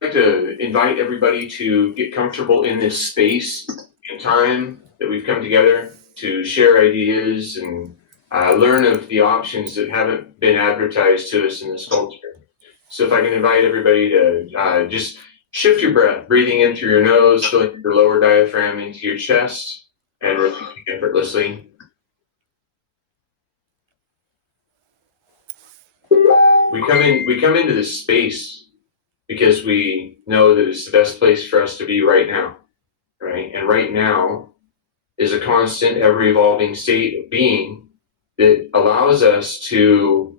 like to invite everybody to get comfortable in this space and time that we've come together to share ideas and learn of the options that haven't been advertised to us in this culture. So if I can invite everybody to just shift your breath, breathing in through your nose, filling your lower diaphragm into your chest and releasing effortlessly. We come into this space because we know that it's the best place for us to be right now, right? And right now is a constant, ever-evolving state of being that allows us to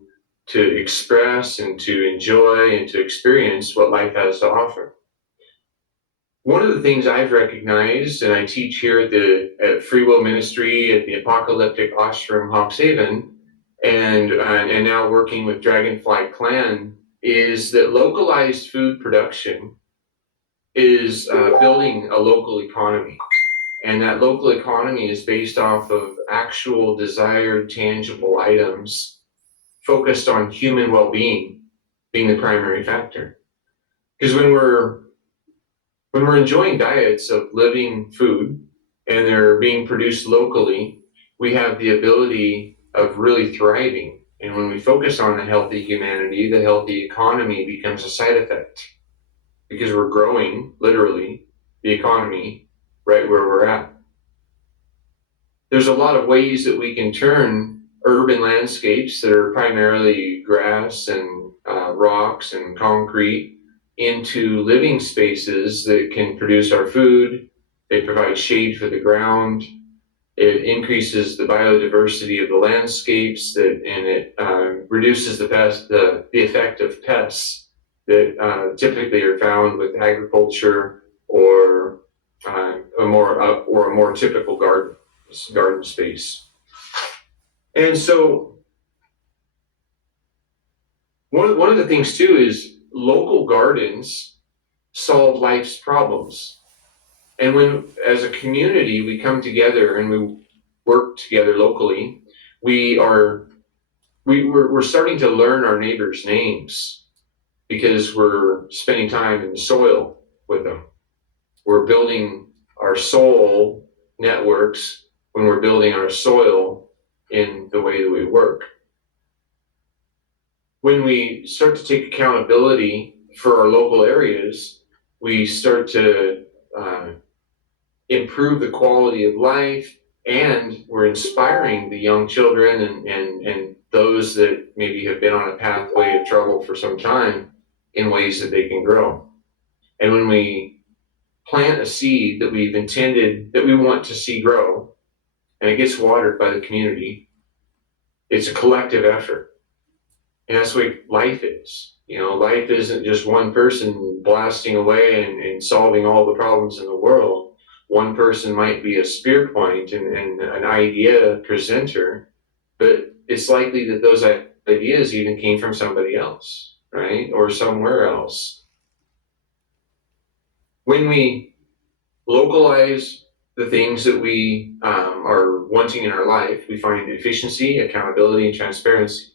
express and to enjoy and to experience what life has to offer. One of the things I've recognized, and I teach here at Free Will Ministry at the Apocalyptic Ashram Hawks Haven, and now working with Dragonfly Clan, is that localized food production is building a local economy. And that local economy is based off of actual desired tangible items focused on human well-being being the primary factor. Because when we're enjoying diets of living food and they're being produced locally, we have the ability of really thriving. And when we focus on the healthy humanity, the healthy economy becomes a side effect because we're growing, literally, the economy right where we're at. There's a lot of ways that we can turn urban landscapes that are primarily grass and rocks and concrete into living spaces that can produce our food. They provide shade for the ground. It increases the biodiversity of the landscapes and it reduces the effect of pests that typically are found with agriculture or a more typical garden space. And so one of the things too is local gardens solve life's problems. And when, as a community, we come together and we work together locally, we're starting to learn our neighbors' names because we're spending time in the soil with them. We're building our soul networks when we're building our soil in the way that we work. When we start to take accountability for our local areas, we start to improve the quality of life, and we're inspiring the young children and those that maybe have been on a pathway of trouble for some time in ways that they can grow. And when we plant a seed that we've intended, that we want to see grow, and it gets watered by the community, it's a collective effort. And that's what life is. You know, life isn't just one person blasting away and solving all the problems in the world. One person might be a spear point and an idea presenter, but it's likely that those ideas even came from somebody else, right? Or somewhere else. When we localize the things that we are wanting in our life, we find efficiency, accountability, and transparency.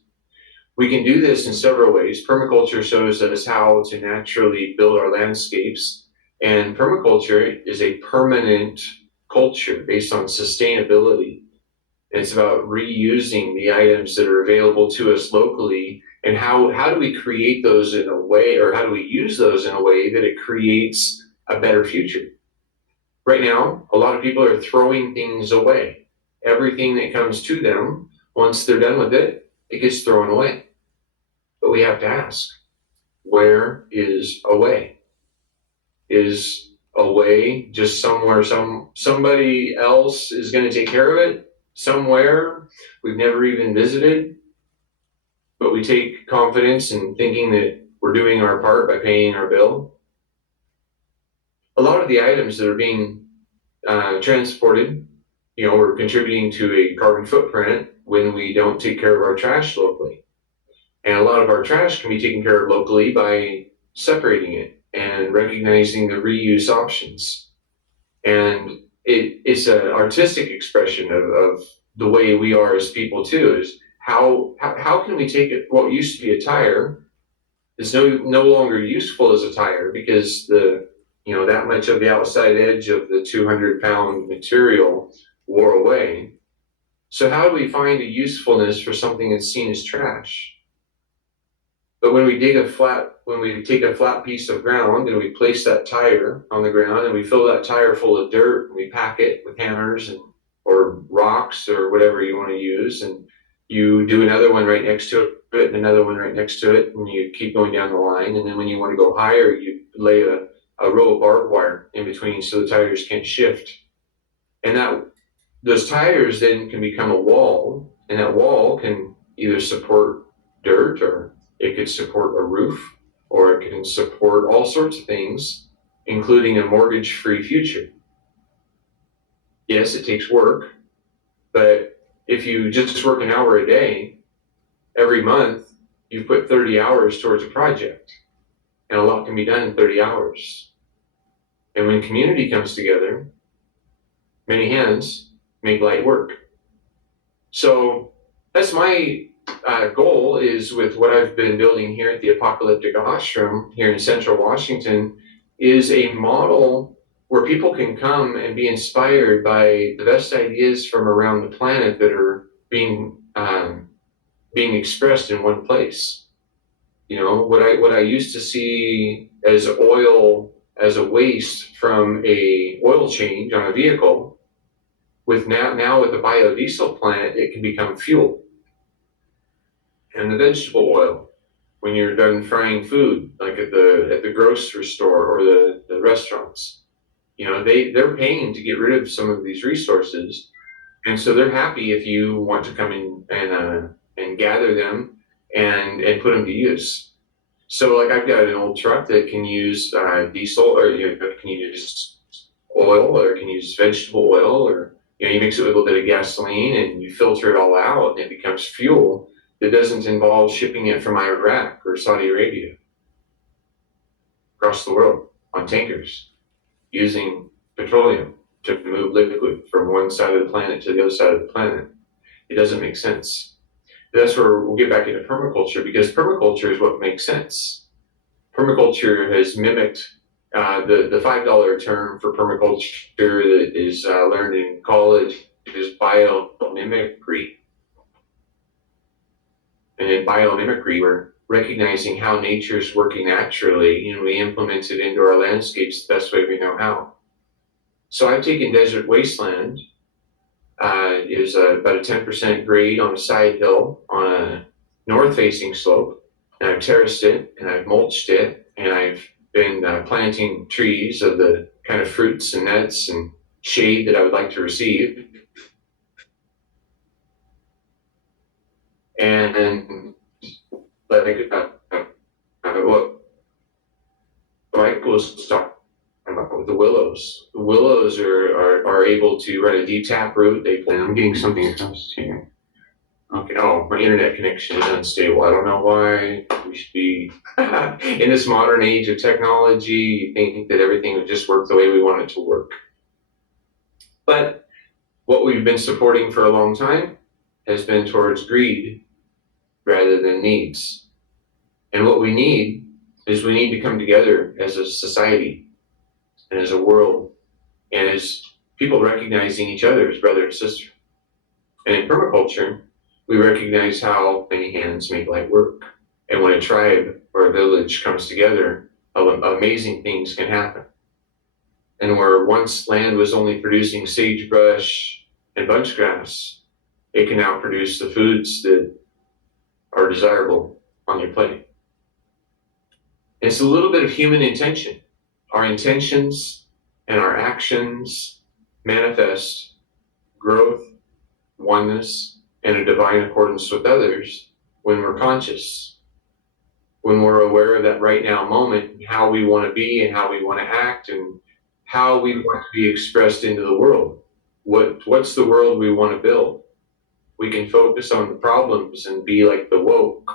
We can do this in several ways. Permaculture shows us how to naturally build our landscapes, and permaculture is a permanent culture based on sustainability. And it's about reusing the items that are available to us locally, and how do we create those in a way, or how do we use those in a way that it creates a better future? Right now, a lot of people are throwing things away. Everything that comes to them, once they're done with it, it gets thrown away. But we have to ask, where is a way? Is a way just somewhere somebody else is going to take care of it? Somewhere we've never even visited, but we take confidence in thinking that we're doing our part by paying our bill. A lot of the items that are being transported, you know, we're contributing to a carbon footprint when we don't take care of our trash locally. And a lot of our trash can be taken care of locally by separating it and recognizing the reuse options. And it's an artistic expression of the way we are as people too, is how can we take it, what used to be a tire, It's no longer useful as a tire because that much of the outside edge of the 200-pound material wore away. So how do we find a usefulness for something that's seen as trash? But when we take a flat piece of ground and we place that tire on the ground and we fill that tire full of dirt and we pack it with hammers or rocks or whatever you want to use, and you do another one right next to it and another one right next to it, and you keep going down the line. And then when you want to go higher, you lay a row of barbed wire in between so the tires can't shift. And those tires then can become a wall, and that wall can either support dirt, or it could support a roof, or it can support all sorts of things, including a mortgage-free future. Yes, it takes work, but if you just work an hour a day, every month, you've put 30 hours towards a project, and a lot can be done in 30 hours. And when community comes together, many hands make light work. So that's my goal, is with what I've been building here at the Apocalyptic Ashram here in Central Washington, is a model where people can come and be inspired by the best ideas from around the planet that are being expressed in one place. What I used to see as oil as a waste from a oil change on a vehicle, with now with the biodiesel plant, it can become fuel. And the vegetable oil, when you're done frying food, like at the grocery store or the restaurants, they're paying to get rid of some of these resources, and so they're happy if you want to come in and gather them and put them to use. So, like, I've got an old truck that can use diesel, or can use oil, or can use vegetable oil, or you mix it with a little bit of gasoline and you filter it all out, and it becomes fuel that doesn't involve shipping it from Iraq or Saudi Arabia across the world on tankers using petroleum to move liquid from one side of the planet to the other side of the planet. It doesn't make sense. That's where we'll get back into permaculture, because permaculture is what makes sense. Permaculture has mimicked the $5 term for permaculture that is learned in college is biomimicry. And in biomimicry, we're recognizing how nature's working naturally, and we implement it into our landscapes the best way we know how. So I've taken desert wasteland, is about a 10% grade on a side hill on a north-facing slope, and I've terraced it, and I've mulched it, and I've been planting trees of the kind of fruits and nuts and shade that I would like to receive. And like what Michael was talking about with the willows. The willows are able to run a deep tap root. I'm getting something across here. Okay. Oh, my internet connection is unstable. I don't know why. We should be in this modern age of technology. You think that everything would just work the way we want it to work. But what we've been supporting for a long time has been towards greed rather than needs. And what we need is we need to come together as a society and as a world and as people recognizing each other as brother and sister. And in permaculture, we recognize how many hands make light work. And when a tribe or a village comes together, amazing things can happen. And where once land was only producing sagebrush and bunch grass, it can now produce the foods that are desirable on your plate. It's a little bit of human intention. Our intentions and our actions manifest growth, oneness, and a divine accordance with others when we're conscious, when we're aware of that right now moment, how we want to be and how we want to act and how we want to be expressed into the world. What's the world we want to build? We can focus on the problems and be like the woke,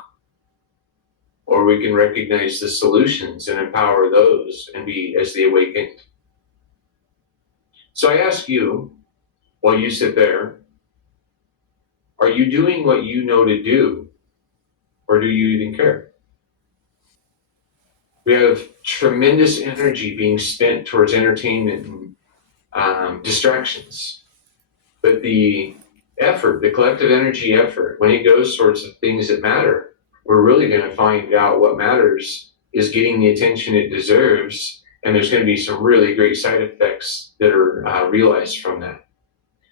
or we can recognize the solutions and empower those and be as the awakened. So I ask you, while you sit there, are you doing what you know to do, or do you even care? We have tremendous energy being spent towards entertainment and distractions. But the effort, the collective energy effort, when it goes towards the things that matter, we're really going to find out what matters is getting the attention it deserves. And there's going to be some really great side effects that are realized from that.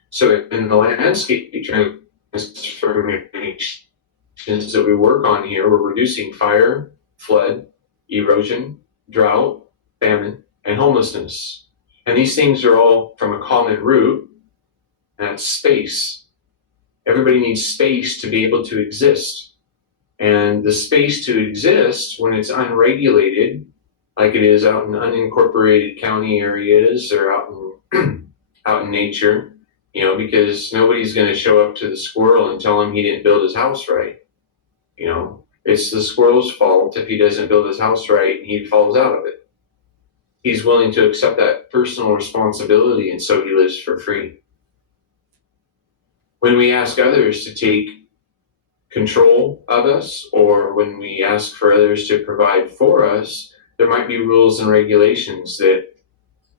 So in the landscape transformations that we work on here, we're reducing fire, flood, erosion, drought, famine, and homelessness. And these things are all from a common root, and that's space. Everybody needs space to be able to exist. And the space to exist, when it's unregulated, like it is out in unincorporated county areas or out in out in nature, because nobody's going to show up to the squirrel and tell him he didn't build his house right. It's the squirrel's fault if he doesn't build his house right and he falls out of it. He's willing to accept that personal responsibility, and so he lives for free. When we ask others to take control of us, or when we ask for others to provide for us, there might be rules and regulations that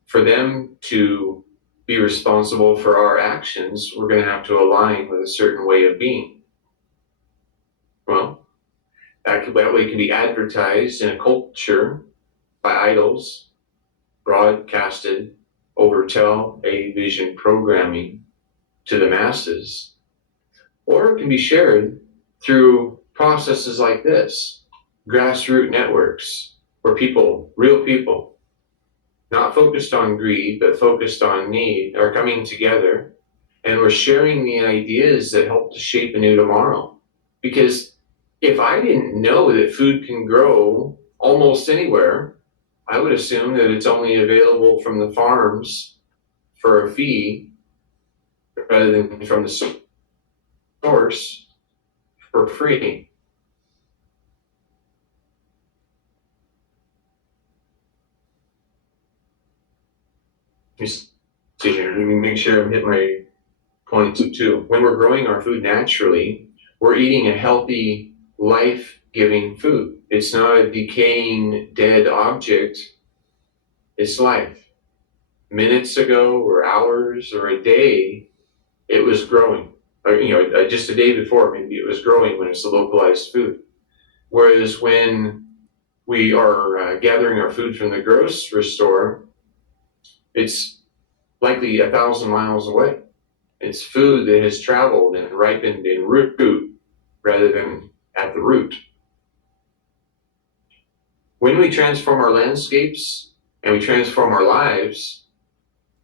for them to be responsible for our actions, we're going to have to align with a certain way of being. Well, that way can be advertised in a culture by idols, broadcasted over television programming to the masses, or it can be shared through processes like this, grassroots networks, where real people, not focused on greed, but focused on need, are coming together, and we're sharing the ideas that help to shape a new tomorrow. Because if I didn't know that food can grow almost anywhere, I would assume that it's only available from the farms for a fee rather than from the source for free. Let me see here. Let me make sure I'm hitting my points too. When we're growing our food naturally, we're eating a healthy, life-giving food. It's not a decaying, dead object. It's life. Minutes ago, or hours, or a day, it was growing. Or, just a day before, maybe it was growing when it's a localized food. Whereas when we are gathering our food from the grocery store, it's likely 1,000 miles away. It's food that has traveled and ripened in root rather than at the root. When we transform our landscapes and we transform our lives,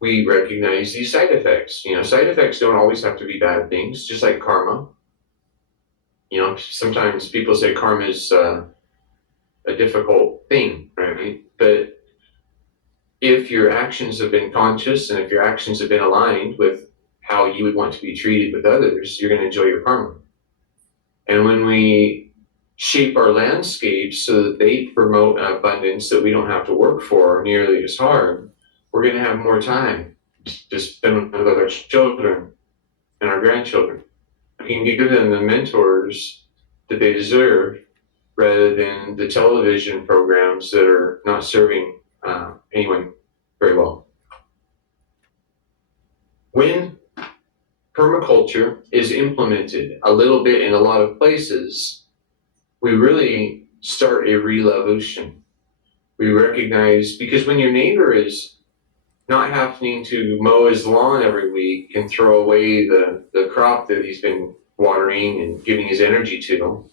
we recognize these side effects. Side effects don't always have to be bad things, just like karma. Sometimes people say karma is a difficult thing, right? But if your actions have been conscious and if your actions have been aligned with how you would want to be treated with others, you're going to enjoy your karma. And when we shape our landscapes so that they promote an abundance that we don't have to work for nearly as hard, we're going to have more time to spend with our children and our grandchildren. We can give them the mentors that they deserve rather than the television programs that are not serving anyone very well. When permaculture is implemented a little bit in a lot of places, we really start a revolution. We recognize, because when your neighbor is not having to mow his lawn every week and throw away the crop that he's been watering and giving his energy to,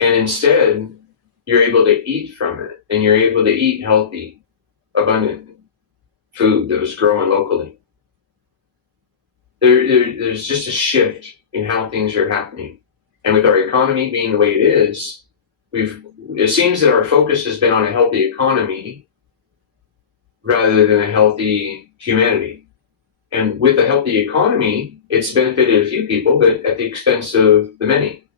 and instead you're able to eat from it, and you're able to eat healthy, abundant food that was growing locally. There's just a shift in how things are happening. And with our economy being the way it is, it seems that our focus has been on a healthy economy rather than a healthy humanity. And with a healthy economy, it's benefited a few people, but at the expense of the many.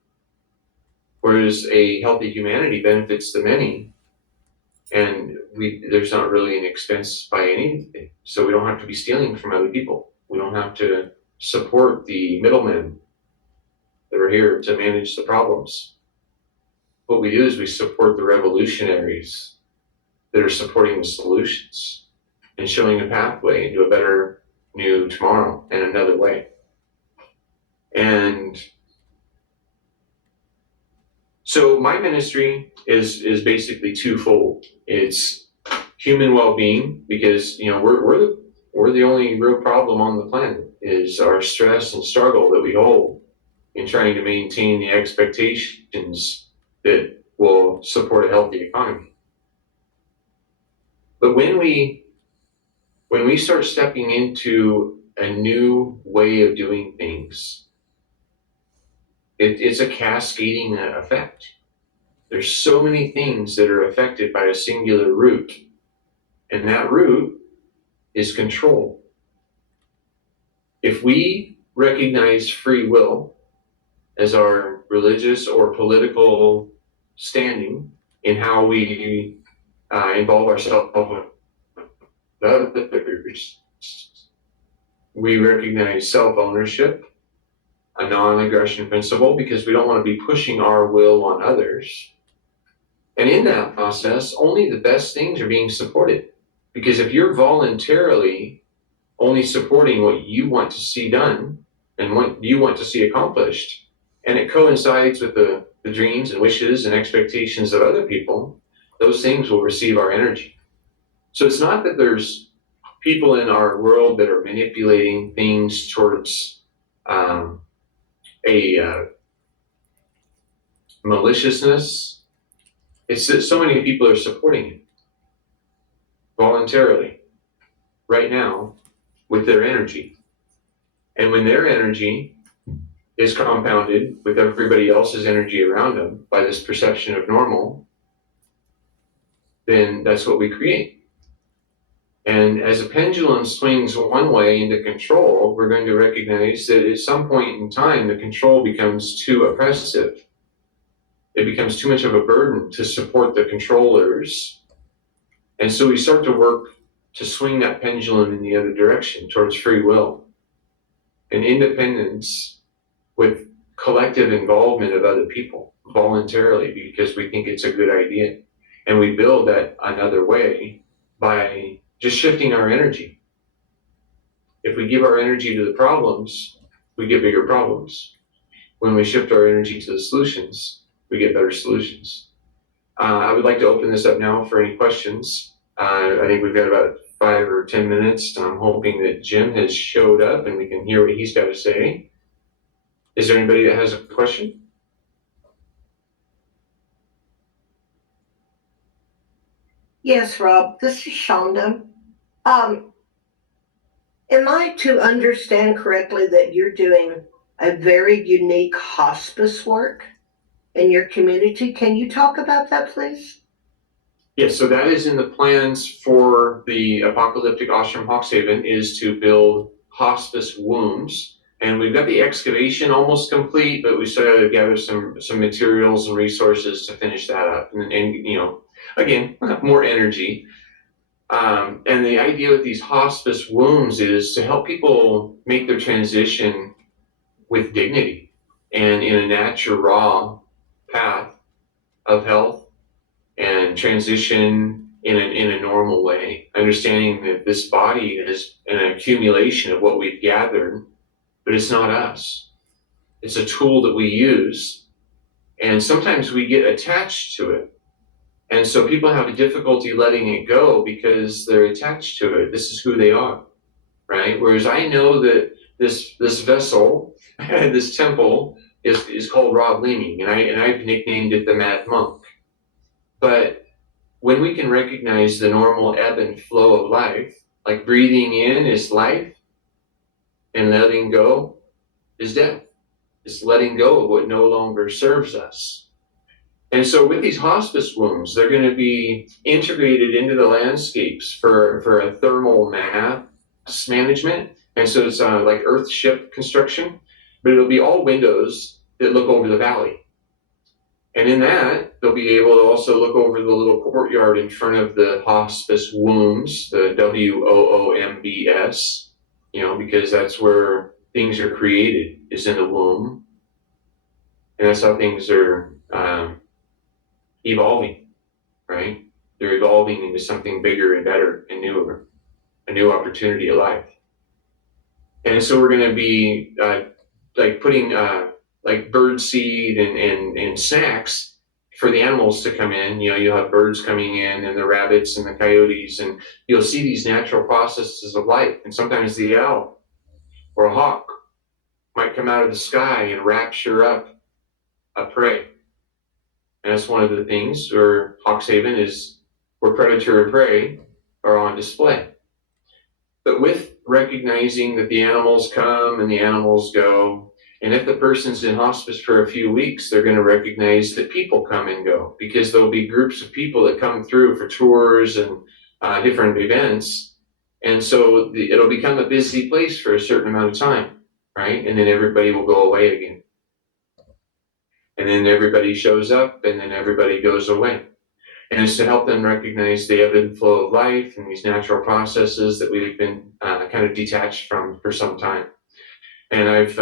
Whereas a healthy humanity benefits the many, and there's not really an expense by anything. So we don't have to be stealing from other people. We don't have to support the middlemen that are here to manage the problems. what we do is we support the revolutionaries that are supporting the solutions and showing a pathway into a better new tomorrow and another way. And so my ministry is basically twofold. It's human well-being, because we're the only real problem on the planet is our stress and struggle that we hold in trying to maintain the expectations that will support a healthy economy. But when we start stepping into a new way of doing things, it's a cascading effect. There's so many things that are affected by a singular root, and that root is control. If we recognize free will as our religious or political standing in how we involve ourselves with others, we recognize self-ownership, a non-aggression principle, because we don't want to be pushing our will on others. And in that process, only the best things are being supported. Because if you're voluntarily only supporting what you want to see done and what you want to see accomplished, and it coincides with the dreams and wishes and expectations of other people, those things will receive our energy. So it's not that there's people in our world that are manipulating things towards a maliciousness. It's that so many people are supporting it voluntarily right now with their energy. And when their energy is compounded with everybody else's energy around them by this perception of normal, then that's what we create. And as a pendulum swings one way into control, we're going to recognize that at some point in time, the control becomes too oppressive. It becomes too much of a burden to support the controllers. And so we start to work to swing that pendulum in the other direction towards free will and independence with collective involvement of other people voluntarily, because we think it's a good idea. And we build that another way by just shifting our energy. If we give our energy to the problems, we get bigger problems. When we shift our energy to the solutions, we get better solutions. I would like to open this up now for any questions. I think we've got about 5 or 10 minutes. I'm hoping that Jim has showed up and we can hear what he's got to say. Is there anybody that has a question? Yes, Rob, this is Shonda. Am I to understand correctly that you're doing a very unique hospice work in your community? Can you talk about that, please? Yes, so that is in the plans for the apocalyptic ashram Hawkshaven, is to build hospice wombs. And we've got the excavation almost complete, but we still got to gather some materials and resources to finish that up. And again, more energy. And the idea with these hospice wombs is to help people make their transition with dignity and in a NatuRAW path of health and transition in a normal way, understanding that this body is an accumulation of what we've gathered, but it's not us. It's a tool that we use, and sometimes we get attached to it. And so people have a difficulty letting it go because they're attached to it. This is who they are, right? Whereas I know that this vessel, this temple, is called Rob Leaning, and I've nicknamed it the Mad Monk. But when we can recognize the normal ebb and flow of life, like breathing in is life and letting go is death. It's letting go of what no longer serves us. And so with these hospice wombs, they're going to be integrated into the landscapes for a thermal mass management. And so it's like earth ship construction, but it'll be all windows that look over the valley. And in that, they'll be able to also look over the little courtyard in front of the hospice wombs, the WOOMBS, because that's where things are created, is in the womb. And that's how things are evolving, right? They're evolving into something bigger and better and newer, a new opportunity of life. And so we're going to be like putting like bird seed and snacks for the animals to come in. You know, you'll have birds coming in and the rabbits and the coyotes, and you'll see these natural processes of life. And sometimes the owl or a hawk might come out of the sky and rapture up a prey. And that's one of the things where Hawkshaven is where predator and prey are on display. But with recognizing that the animals come and the animals go, and if the person's in hospice for a few weeks, they're going to recognize that people come and go because there'll be groups of people that come through for tours and different events. And so it'll become a busy place for a certain amount of time, right? And then everybody will go away again. And then everybody shows up and then everybody goes away. And it's to help them recognize the ebb and flow of life and these natural processes that we've been kind of detached from for some time. And I've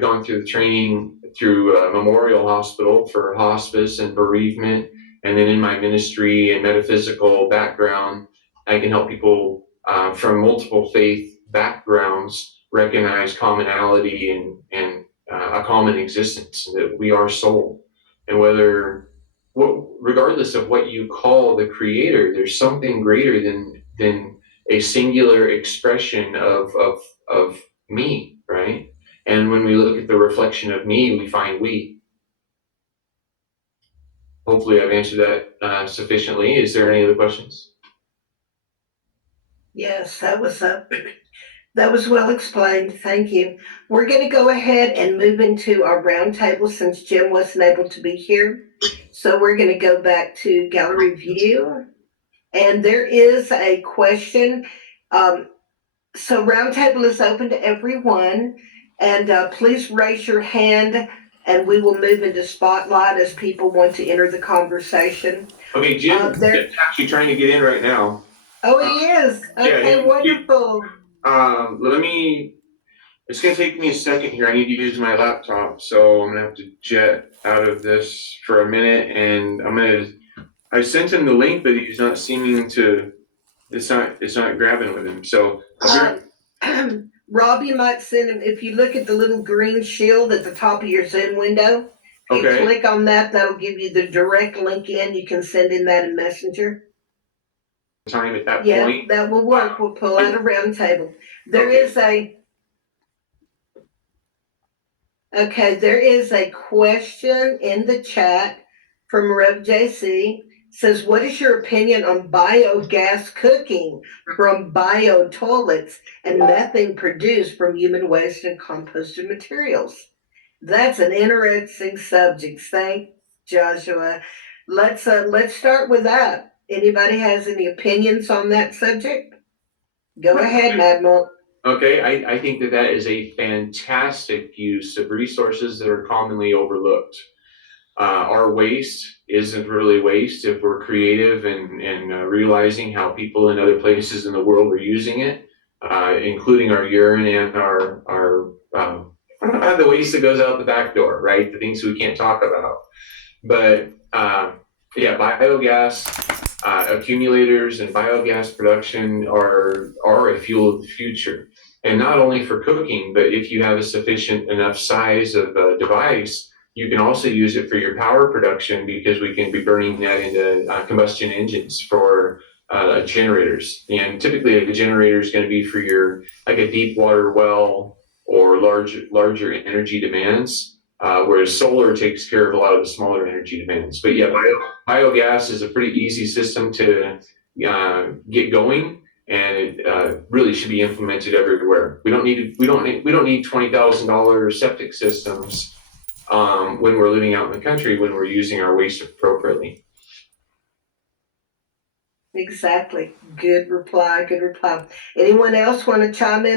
gone through the training through Memorial Hospital for hospice and bereavement, and then in my ministry and metaphysical background, I can help people from multiple faith backgrounds recognize commonality and a common existence, that we are soul, and regardless of what you call the creator, there's something greater than a singular expression of me, right? And when we look at the reflection of me, we find we. Hopefully, I've answered that sufficiently. Is there any other questions? Yes, that was that was well explained. Thank you. We're going to go ahead and move into our roundtable since Jim wasn't able to be here. So we're going to go back to gallery view, and there is a question. So roundtable is open to everyone, and please raise your hand, and we will move into spotlight as people want to enter the conversation. Okay, Jim's actually trying to get in right now. Oh, he is. Okay, wonderful. It's gonna take me a second here. I need to use my laptop, so I'm gonna have to jet out of this for a minute, and I sent him the link, but he's not seeming to. It's not grabbing with him. So Rob, you might send him, if you look at the little green shield at the top of your Zoom window, if you click on that, that'll give you the direct link in. You can send in that in Messenger. Time at that Yeah, point. that will work. We'll pull out a round table. There is a question in the chat from Rev JC. Says, what is your opinion on biogas cooking from bio toilets and methane produced from human waste and composted materials? That's an interesting subject. Thanks, Joshua. Let's start with that. Anybody has any opinions on that subject? Go ahead, Mad Monk. Okay, I think that is a fantastic use of resources that are commonly overlooked. Our waste isn't really waste if we're creative and realizing how people in other places in the world are using it, including our urine and our the waste that goes out the back door, right? The things we can't talk about. But yeah, biogas accumulators and biogas production are a fuel of the future. And not only for cooking, but if you have a sufficient enough size of a device, you can also use it for your power production, because we can be burning that into combustion engines for generators. And typically a generator is going to be for your, like a deep water well or larger energy demands, whereas solar takes care of a lot of the smaller energy demands. But yeah, biogas is a pretty easy system to get going, and it really should be implemented everywhere. We don't need $20,000 septic systems when we're living out in the country, when we're using our waste appropriately. Exactly. Good reply. Anyone else want to chime in